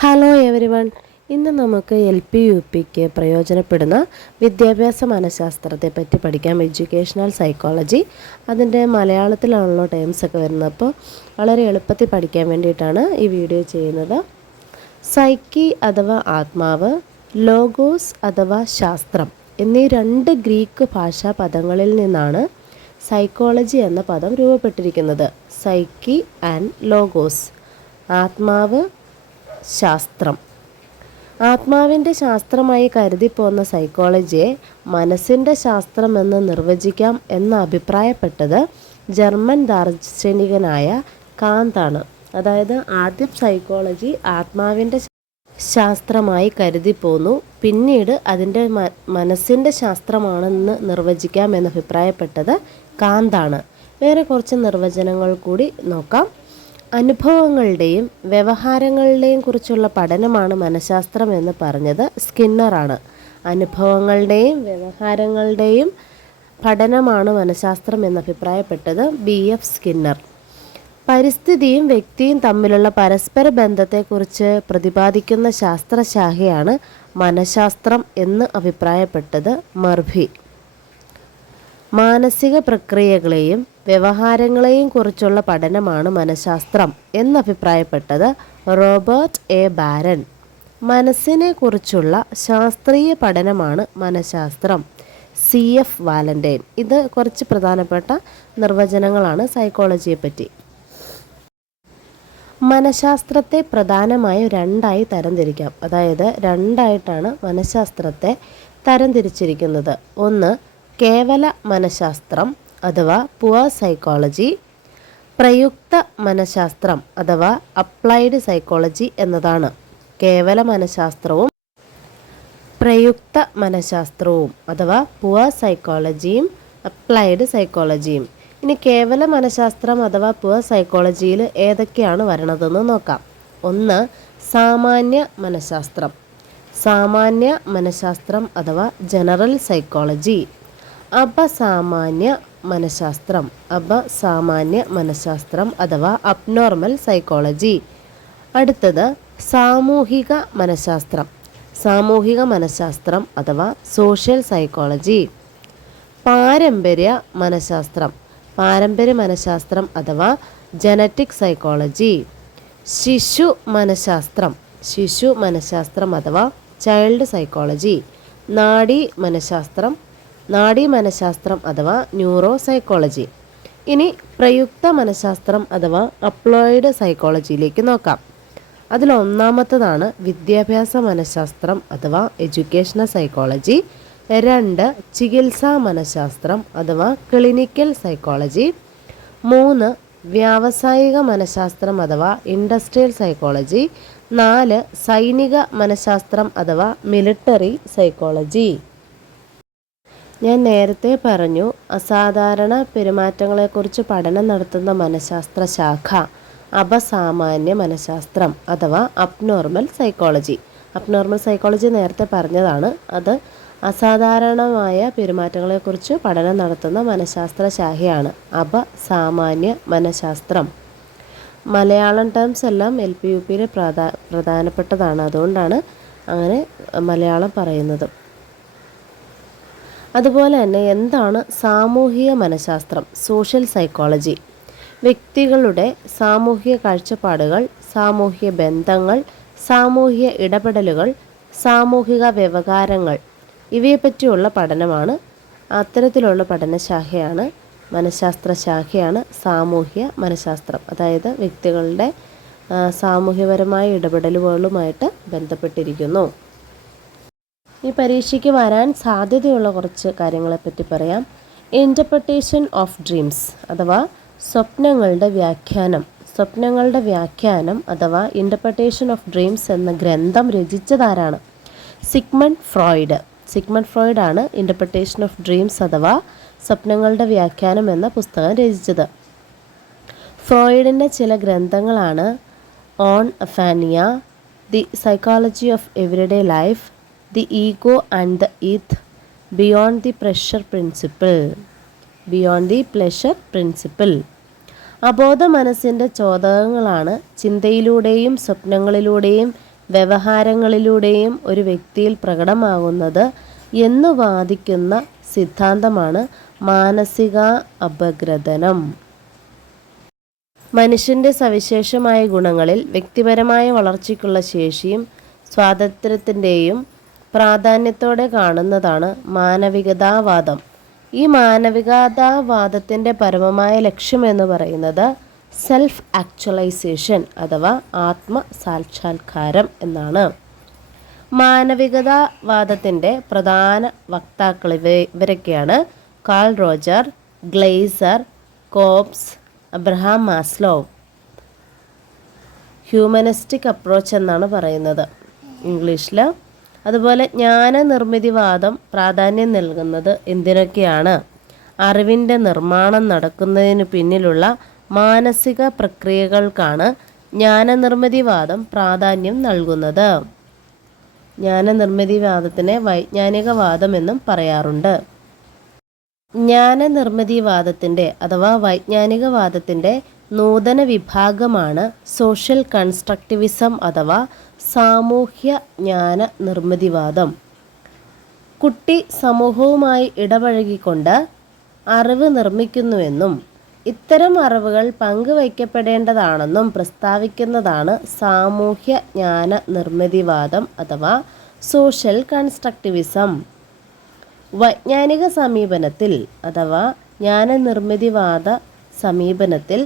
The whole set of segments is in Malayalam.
Hello everyone. ഇന്ന് നമുക്ക് LP-UPക്ക് പ്രയോജനപ്പെടുന്ന വിദ്യാഭ്യാസ മനഃശാസ്ത്രത്തെ പറ്റി പഠിക്കാം. Educational psychology. അതിൻ്റെ മലയാളത്തിലാണല്ലോ ടേംസൊക്കെ വരുന്നത്. അപ്പോൾ വളരെ എളുപ്പത്തിൽ പഠിക്കാൻ വേണ്ടിയിട്ടാണ് ഈ വീഡിയോ ചെയ്യുന്നത്. സൈക്കി അഥവാ ആത്മാവ്, ലോഗോസ് അഥവാ ശാസ്ത്രം എന്നീ രണ്ട് ഗ്രീക്ക് ഭാഷാ പദങ്ങളിൽ നിന്നാണ് സൈക്കോളജി എന്ന പദം രൂപപ്പെട്ടിരിക്കുന്നത്. Psyche and logos. ആത്മാവ്, ശാസ്ത്രം. ആത്മാവിൻ്റെ ശാസ്ത്രമായി കരുതിപ്പോന്ന സൈക്കോളജിയെ മനസ്സിൻ്റെ ശാസ്ത്രമെന്ന് നിർവചിക്കാം എന്ന് അഭിപ്രായപ്പെട്ടത് ജർമ്മൻ ദാർശനികനായ കാന്താണ്. അതായത് ആദ്യം സൈക്കോളജി ആത്മാവിൻ്റെ ശാസ്ത്രമായി കരുതിപ്പോന്നു, പിന്നീട് അതിൻ്റെ മനസ്സിൻ്റെ ശാസ്ത്രമാണെന്ന് നിർവചിക്കാം എന്ന് അഭിപ്രായപ്പെട്ടത് കാന്താണ്. വേറെ കുറച്ച് നിർവചനങ്ങൾ കൂടി നോക്കാം. അനുഭവങ്ങളുടെയും വ്യവഹാരങ്ങളുടെയും കുറിച്ചുള്ള പഠനമാണ് മനഃശാസ്ത്രം എന്ന് പറഞ്ഞത് സ്കിന്നറാണ്. അനുഭവങ്ങളുടെയും വ്യവഹാരങ്ങളുടെയും പഠനമാണ് മനഃശാസ്ത്രം എന്ന് അഭിപ്രായപ്പെട്ടത് BF സ്കിന്നർ. പരിസ്ഥിതിയും വ്യക്തിയും തമ്മിലുള്ള പരസ്പര ബന്ധത്തെക്കുറിച്ച് പ്രതിപാദിക്കുന്ന ശാസ്ത്രശാഖയാണ് മനഃശാസ്ത്രം എന്ന് അഭിപ്രായപ്പെട്ടത് മർഫി. മാനസിക പ്രക്രിയകളെയും വ്യവഹാരങ്ങളെയും കുറിച്ചുള്ള പഠനമാണ് മനഃശാസ്ത്രം എന്നഭിപ്രായപ്പെട്ടത് റോബർട്ട് എ ബാരൻ. മനസ്സിനെ കുറിച്ചുള്ള ശാസ്ത്രീയ പഠനമാണ് മനഃശാസ്ത്രം CF വാലന്റൈൻ. ഇത് കുറച്ച് പ്രധാനപ്പെട്ട നിർവചനങ്ങളാണ് സൈക്കോളജിയെ പറ്റി. മനഃശാസ്ത്രത്തെ പ്രധാനമായും രണ്ടായി തരംതിരിക്കാം. അതായത് രണ്ടായിട്ടാണ് മനഃശാസ്ത്രത്തെ തരംതിരിച്ചിരിക്കുന്നത്. ഒന്ന്, കേവല മനഃശാസ്ത്രം അഥവാ പുവർ സൈക്കോളജി. പ്രയുക്ത മനഃശാസ്ത്രം അഥവാ അപ്ലൈഡ് സൈക്കോളജി എന്നതാണ്. കേവല മനഃശാസ്ത്രവും പ്രയുക്ത മനഃശാസ്ത്രവും അഥവാ പുവർ സൈക്കോളജിയും അപ്ലൈഡ് സൈക്കോളജിയും. ഇനി കേവല മനഃശാസ്ത്രം അഥവാ പുവർ സൈക്കോളജിയിൽ ഏതൊക്കെയാണ് വരണതെന്ന് നോക്കാം. ഒന്ന്, സാമാന്യ മനഃശാസ്ത്രം. സാമാന്യ മനഃശാസ്ത്രം അഥവാ ജനറൽ സൈക്കോളജി. അപസാമാന്യ മനഃശാസ്ത്രം. അപസാമാന്യ മനഃശാസ്ത്രം അഥവാ അബ്നോർമൽ സൈക്കോളജി. അടുത്തത് സാമൂഹിക മനഃശാസ്ത്രം. സാമൂഹിക മനഃശാസ്ത്രം അഥവാ സോഷ്യൽ സൈക്കോളജി. പാരമ്പര്യ മനഃശാസ്ത്രം. പാരമ്പര്യ മനഃശാസ്ത്രം അഥവാ ജനറ്റിക് സൈക്കോളജി. ശിശു മനഃശാസ്ത്രം. ശിശു മനഃശാസ്ത്രം അഥവാ ചൈൽഡ് സൈക്കോളജി. നാഡീ മനഃശാസ്ത്രം അഥവാ ന്യൂറോ സൈക്കോളജി. ഇനി പ്രയുക്ത മനഃശാസ്ത്രം അഥവാ അപ്ലൈഡ് സൈക്കോളജിയിലേക്ക് നോക്കാം. അതിലൊന്നാമത്തതാണ് വിദ്യാഭ്യാസ മനഃശാസ്ത്രം അഥവാ എഡ്യൂക്കേഷണൽ സൈക്കോളജി. രണ്ട്, ചികിത്സാ മനഃശാസ്ത്രം അഥവാ ക്ലിനിക്കൽ സൈക്കോളജി. മൂന്ന്, വ്യാവസായിക മനഃശാസ്ത്രം അഥവാ ഇൻഡസ്ട്രിയൽ സൈക്കോളജി. നാല്, സൈനിക മനഃശാസ്ത്രം അഥവാ മിലിറ്ററി സൈക്കോളജി. ഞാൻ നേരത്തെ പറഞ്ഞു, അസാധാരണ പെരുമാറ്റങ്ങളെക്കുറിച്ച് പഠനം നടത്തുന്ന മനഃശാസ്ത്ര ശാഖ അപസാമാന്യ മനഃശാസ്ത്രം അഥവാ അബ്നോർമൽ സൈക്കോളജി. അബ്നോർമൽ സൈക്കോളജി നേരത്തെ പറഞ്ഞതാണ്. അത് അസാധാരണമായ പെരുമാറ്റങ്ങളെക്കുറിച്ച് പഠനം നടത്തുന്ന മനഃശാസ്ത്ര ശാഖയാണ് അപസാമാന്യ മനഃശാസ്ത്രം. മലയാളം ടേംസ് എല്ലാം LP-UPയിൽ പ്രധാനപ്പെട്ടതാണ്. അതുകൊണ്ടാണ് അങ്ങനെ മലയാളം പറയുന്നത്. അതുപോലെ തന്നെ എന്താണ് സാമൂഹിക മനഃശാസ്ത്രം? Social psychology. വ്യക്തികളുടെ സാമൂഹിക കാഴ്ചപ്പാടുകൾ, സാമൂഹിക ബന്ധങ്ങൾ, സാമൂഹിക ഇടപെടലുകൾ, സാമൂഹിക വ്യവഹാരങ്ങൾ ഇവയെപ്പറ്റിയുള്ള പഠനമാണ്. അത്തരത്തിലുള്ള പഠനശാഖയാണ് മനഃശാസ്ത്ര ശാഖയാണ് സാമൂഹ്യ മനഃശാസ്ത്രം. അതായത് വ്യക്തികളുടെ സാമൂഹ്യപരമായ ഇടപെടലുകളുമായിട്ട് ബന്ധപ്പെട്ടിരിക്കുന്നു. ഈ പരീക്ഷയ്ക്ക് വരാൻ സാധ്യതയുള്ള കുറച്ച് കാര്യങ്ങളെപ്പറ്റി പറയാം. ഇൻ്റർപ്രിട്ടേഷൻ ഓഫ് ഡ്രീംസ് അഥവാ സ്വപ്നങ്ങളുടെ വ്യാഖ്യാനം. സ്വപ്നങ്ങളുടെ വ്യാഖ്യാനം അഥവാ ഇൻ്റർപ്രിട്ടേഷൻ ഓഫ് ഡ്രീംസ് എന്ന ഗ്രന്ഥം രചിച്ചതാരാണ്? Sigmund Freud. സിഗ്മണ്ട് ഫ്രോയിഡ് ആണ് ഇൻ്റർപ്രിട്ടേഷൻ ഓഫ് ഡ്രീംസ് അഥവാ സ്വപ്നങ്ങളുടെ വ്യാഖ്യാനം എന്ന പുസ്തകം രചിച്ചത്. ഫ്രോയിഡിൻ്റെ ചില ഗ്രന്ഥങ്ങളാണ് on aphasia, the psychology of everyday life, the ego and the id, beyond the pleasure principle. അബോധ മനസ്സിൻ്റെ ചോദകങ്ങളാണ് ചിന്തയിലൂടെയും സ്വപ്നങ്ങളിലൂടെയും വ്യവഹാരങ്ങളിലൂടെയും ഒരു വ്യക്തിയിൽ പ്രകടമാകുന്നത് എന്ന് വാദിക്കുന്ന സിദ്ധാന്തമാണ് മാനസിക അപഗ്രഥനം. മനുഷ്യൻ്റെ സവിശേഷമായ ഗുണങ്ങളിൽ വ്യക്തിപരമായ വളർച്ചയ്ക്കുള്ള ശേഷിയും സ്വാതന്ത്ര്യത്തിൻ്റെയും പ്രാധാന്യത്തോടെ കാണുന്നതാണ് മാനവികതാവാദം. ഈ മാനവികതാവാദത്തിൻ്റെ പരമമായ ലക്ഷ്യമെന്ന് പറയുന്നത് സെൽഫ് ആക്ച്വലൈസേഷൻ അഥവാ ആത്മസാക്ഷാത്കാരം എന്നാണ്. മാനവികതാവാദത്തിൻ്റെ പ്രധാന വക്താക്കൾ ഇവരൊക്കെയാണ്: Carl Roger, Glasser, Combs, Abraham Maslow. Humanistic approach എന്നാണ് പറയുന്നത് ഇംഗ്ലീഷിൽ. അതുപോലെ ജ്ഞാനനിർമ്മിതിവാദം പ്രാധാന്യം നൽകുന്നത് എന്തിനൊക്കെയാണ്? അറിവിൻ്റെ നിർമ്മാണം നടക്കുന്നതിന് പിന്നിലുള്ള മാനസിക പ്രക്രിയകൾക്കാണ് ജ്ഞാനനിർമ്മിതിവാദം പ്രാധാന്യം നൽകുന്നത്. ജ്ഞാനനിർമ്മിതിവാദത്തിനെ വൈജ്ഞാനികവാദം എന്നും പറയാറുണ്ട്. ജ്ഞാനനിർമ്മിതിവാദത്തിൻ്റെ അഥവാ വൈജ്ഞാനികവാദത്തിൻ്റെ നൂതന വിഭാഗമാണ് സോഷ്യൽ കൺസ്ട്രക്റ്റിവിസം അഥവാ സാമൂഹ്യ ജ്ഞാന നിർമ്മിതിവാദം. കുട്ടി സമൂഹവുമായി ഇടപഴകിക്കൊണ്ട് അറിവ് നിർമ്മിക്കുന്നുവെന്നും ഇത്തരം അറിവുകൾ പങ്കുവയ്ക്കപ്പെടേണ്ടതാണെന്നും പ്രസ്താവിക്കുന്നതാണ് സാമൂഹ്യ ജ്ഞാന നിർമ്മിതിവാദം അഥവാ സോഷ്യൽ കൺസ്ട്രക്റ്റിവിസം. വൈജ്ഞാനിക സമീപനത്തിൽ അഥവാ ജ്ഞാനനിർമ്മിതിവാദ സമീപനത്തിൽ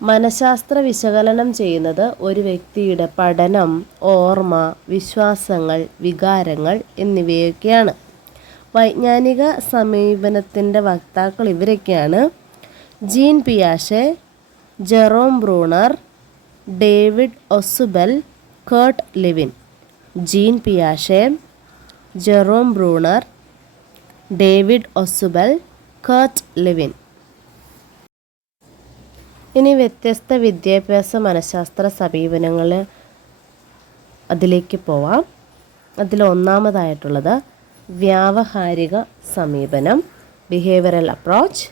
മനഃശാസ്ത്ര വിശകലനം ചെയ്യുന്നത് ഒരു വ്യക്തിയുടെ പഠനം, ഓർമ്മ, വിശ്വാസങ്ങൾ, വികാരങ്ങൾ എന്നിവയൊക്കെയാണ്. വൈജ്ഞാനിക സമീപനത്തിൻ്റെ വക്താക്കൾ ഇവരൊക്കെയാണ്: ജീൻ പിയാഷെ, Jerome Bruner, David Ausubel, Kurt Lewin. Jean പിയാഷെ, Jerome Bruner, David Ausubel, Kurt Lewin. ഇനി വ്യത്യസ്ത വിദ്യാഭ്യാസ മനഃശാസ്ത്ര സമീപനങ്ങൾ അതിലേക്ക് പോവാം. അതിലൊന്നാമതായിട്ടുള്ളത് വ്യാവഹാരിക സമീപനം, ബിഹേവിയറൽ അപ്രോച്ച്.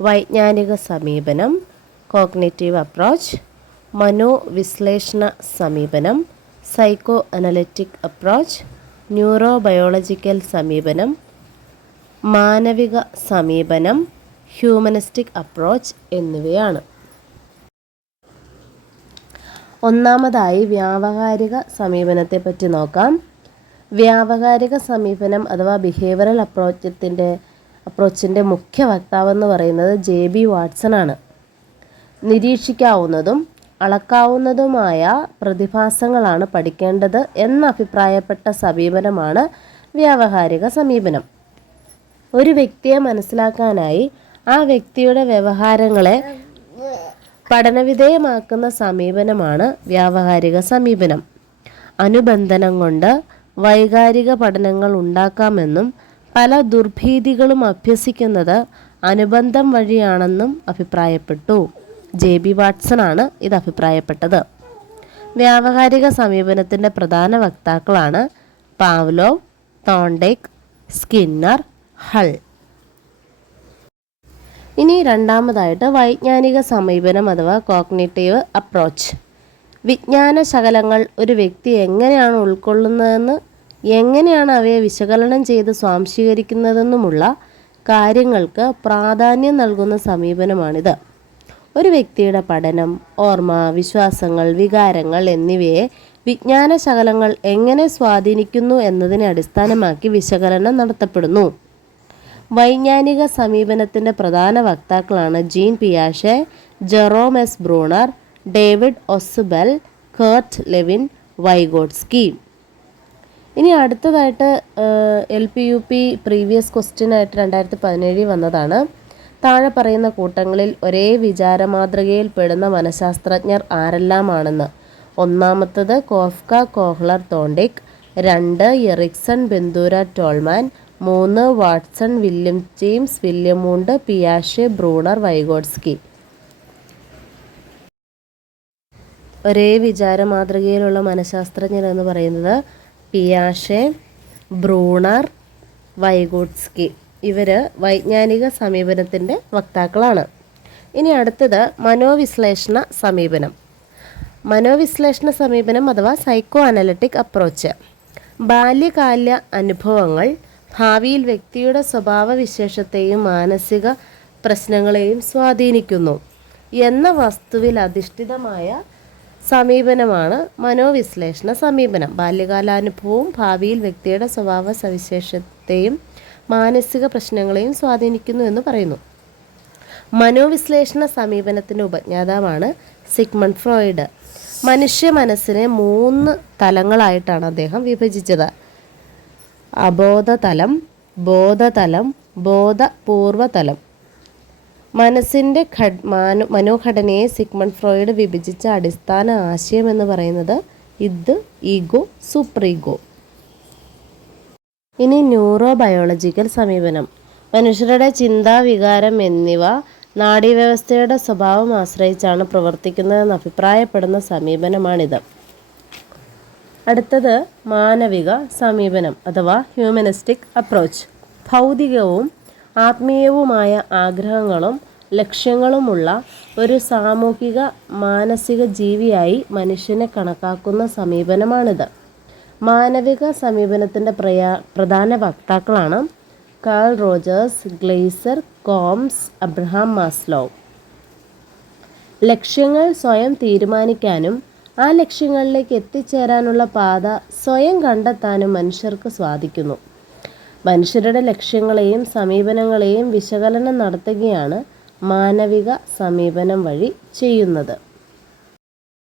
വൈജ്ഞാനിക സമീപനം, കോഗ്നിറ്റീവ് അപ്രോച്ച്. മനോവിശ്ലേഷണ സമീപനം, സൈക്കോ അനലിറ്റിക് അപ്രോച്ച്. ന്യൂറോബയോളജിക്കൽ സമീപനം, മാനവിക സമീപനം, ഹ്യൂമനിസ്റ്റിക് അപ്രോച്ച് എന്നിവയാണ്. ഒന്നാമതായി വ്യാവഹാരിക സമീപനത്തെ പറ്റി നോക്കാം. വ്യാവഹാരിക സമീപനം അഥവാ ബിഹേവിയറൽ അപ്രോച്ചിൻ്റെ മുഖ്യ വക്താവെന്ന് പറയുന്നത് ജെ.ബി. വാട്സൺ ആണ്. നിരീക്ഷിക്കാവുന്നതും അളക്കാവുന്നതുമായ പ്രതിഭാസങ്ങളാണ് പഠിക്കേണ്ടത് എന്നഭിപ്രായപ്പെട്ട സമീപനമാണ് വ്യാവഹാരിക സമീപനം. ഒരു വ്യക്തിയെ മനസ്സിലാക്കാനായി ആ വ്യക്തിയുടെ വ്യവഹാരങ്ങളെ പഠനവിധേയമാക്കുന്ന സമീപനമാണ് വ്യാവഹാരിക സമീപനം. അനുബന്ധനം കൊണ്ട് വൈകാരിക പഠനങ്ങൾ ഉണ്ടാക്കാമെന്നും പല ദുർഭീതികളും അഭ്യസിക്കുന്നത് അനുബന്ധം വഴിയാണെന്നും അഭിപ്രായപ്പെട്ടു. ജെ.ബി. വാട്സൺ ആണ് ഇത് അഭിപ്രായപ്പെട്ടത്. വ്യാവഹാരിക സമീപനത്തിൻ്റെ പ്രധാന വക്താക്കളാണ് പാവ്ലോവ്, തോണ്ടേക്ക്, സ്കിന്നർ, ഹൾ. ഇനി രണ്ടാമതായിട്ട് വൈജ്ഞാനിക സമീപനം അഥവാ കോഗ്നിറ്റീവ് അപ്രോച്ച്. വിജ്ഞാന ശകലങ്ങൾ ഒരു വ്യക്തി എങ്ങനെയാണ് ഉൾക്കൊള്ളുന്നതെന്ന്, എങ്ങനെയാണ് അവയെ വിശകലനം ചെയ്ത് സ്വാംശീകരിക്കുന്നതെന്നുമുള്ള കാര്യങ്ങൾക്ക് പ്രാധാന്യം നൽകുന്ന സമീപനമാണിത്. ഒരു വ്യക്തിയുടെ പഠനം, ഓർമ്മ, വിശ്വാസങ്ങൾ, വികാരങ്ങൾ എന്നിവയെ വിജ്ഞാന ശകലങ്ങൾ എങ്ങനെ സ്വാധീനിക്കുന്നു എന്നതിനെ അടിസ്ഥാനമാക്കി വിശകലനം നടത്തപ്പെടുന്നു. വൈജ്ഞാനിക സമീപനത്തിൻ്റെ പ്രധാന വക്താക്കളാണ് ജീൻ പിയാഷെ, Jerome S Bruner, David Ausubel, Kurt Lewin, Vygotsky. ഇനി അടുത്തതായിട്ട് LP-UP പ്രീവിയസ് ക്വസ്റ്റ്യനായിട്ട് 2017 വന്നതാണ്. താഴെ പറയുന്ന കൂട്ടങ്ങളിൽ ഒരേ വിചാരമാതൃകയിൽ പെടുന്ന മനഃശാസ്ത്രജ്ഞർ ആരെല്ലാമാണെന്ന്. ഒന്നാമത്തത് Koffka, Kohler, Thorndike. 2 Erikson, Bandura, Tolman. 3 Watson, William James, William Wundt, പിയാഷെ, ബ്രൂണർ, വൈഗോട്സ്കി. ഒരേ വിചാരമാതൃകയിലുള്ള മനഃശാസ്ത്രജ്ഞർ എന്ന് പറയുന്നത് പിയാഷെ, ബ്രൂണർ, വൈഗോട്സ്കി. ഇവർ വൈജ്ഞാനിക സമീപനത്തിൻ്റെ വക്താക്കളാണ്. ഇനി അടുത്തത് മനോവിശ്ലേഷണ സമീപനം. മനോവിശ്ലേഷണ സമീപനം അഥവാ സൈക്കോ അനലറ്റിക് അപ്രോച്ച്. ബാല്യകാല അനുഭവങ്ങൾ ഭാവിയിൽ വ്യക്തിയുടെ സ്വഭാവവിശേഷത്തെയും മാനസിക പ്രശ്നങ്ങളെയും സ്വാധീനിക്കുന്നു എന്ന വസ്തുവിൽ അധിഷ്ഠിതമായ സമീപനമാണ് മനോവിശ്ലേഷണ സമീപനം. ബാല്യകാലാനുഭവവും ഭാവിയിൽ വ്യക്തിയുടെ സ്വഭാവ സവിശേഷത്തെയും മാനസിക പ്രശ്നങ്ങളെയും സ്വാധീനിക്കുന്നു എന്ന് പറയുന്നു. മനോവിശ്ലേഷണ സമീപനത്തിൻ്റെ ഉപജ്ഞാതാവാണ് സിഗ്മണ്ട് ഫ്രോയിഡ്. മനുഷ്യ മനസ്സിനെ 3 തലങ്ങളായിട്ടാണ് അദ്ദേഹം വിഭജിച്ചത്: അബോധതലം, ബോധതലം, ബോധപൂർവതലം. മനസ്സിൻ്റെ മനോഘടനയെ സിഗ്മണ്ട് ഫ്രോയിഡ് വിഭജിച്ച അടിസ്ഥാന ആശയം എന്ന് പറയുന്നത് ഇത്, ഈഗോ, സൂപ്പർഈഗോ. ഇനി ന്യൂറോബയോളജിക്കൽ സമീപനം. മനുഷ്യരുടെ ചിന്ത, വികാരം എന്നിവ നാഡീവ്യവസ്ഥയുടെ സ്വഭാവം ആശ്രയിച്ചാണ് പ്രവർത്തിക്കുന്നതെന്ന് അഭിപ്രായപ്പെടുന്ന സമീപനമാണിത്. അടുത്തത് മാനവിക സമീപനം അഥവാ ഹ്യൂമനിസ്റ്റിക് അപ്രോച്ച്. ഭൗതികവും ആത്മീയവുമായ ആഗ്രഹങ്ങളും ലക്ഷ്യങ്ങളുമുള്ള ഒരു സാമൂഹിക മാനസിക ജീവിയായി മനുഷ്യനെ കണക്കാക്കുന്ന സമീപനമാണിത്. മാനവിക സമീപനത്തിൻ്റെ പ്രധാന വക്താക്കളാണ് Carl Rogers, Glasser, Combs, Abraham Maslow. ലക്ഷ്യങ്ങൾ സ്വയം തീരുമാനിക്കാനും ആ ലക്ഷ്യങ്ങളിലേക്ക് എത്തിച്ചേരാനുള്ള പാത സ്വയം കണ്ടെത്താനും മനുഷ്യർക്ക് സാധിക്കുന്നു. മനുഷ്യരുടെ ലക്ഷ്യങ്ങളെയും സമീപനങ്ങളെയും വിശകലനം നടത്തുകയാണ് മാനവിക സമീപനം വഴി ചെയ്യുന്നത്.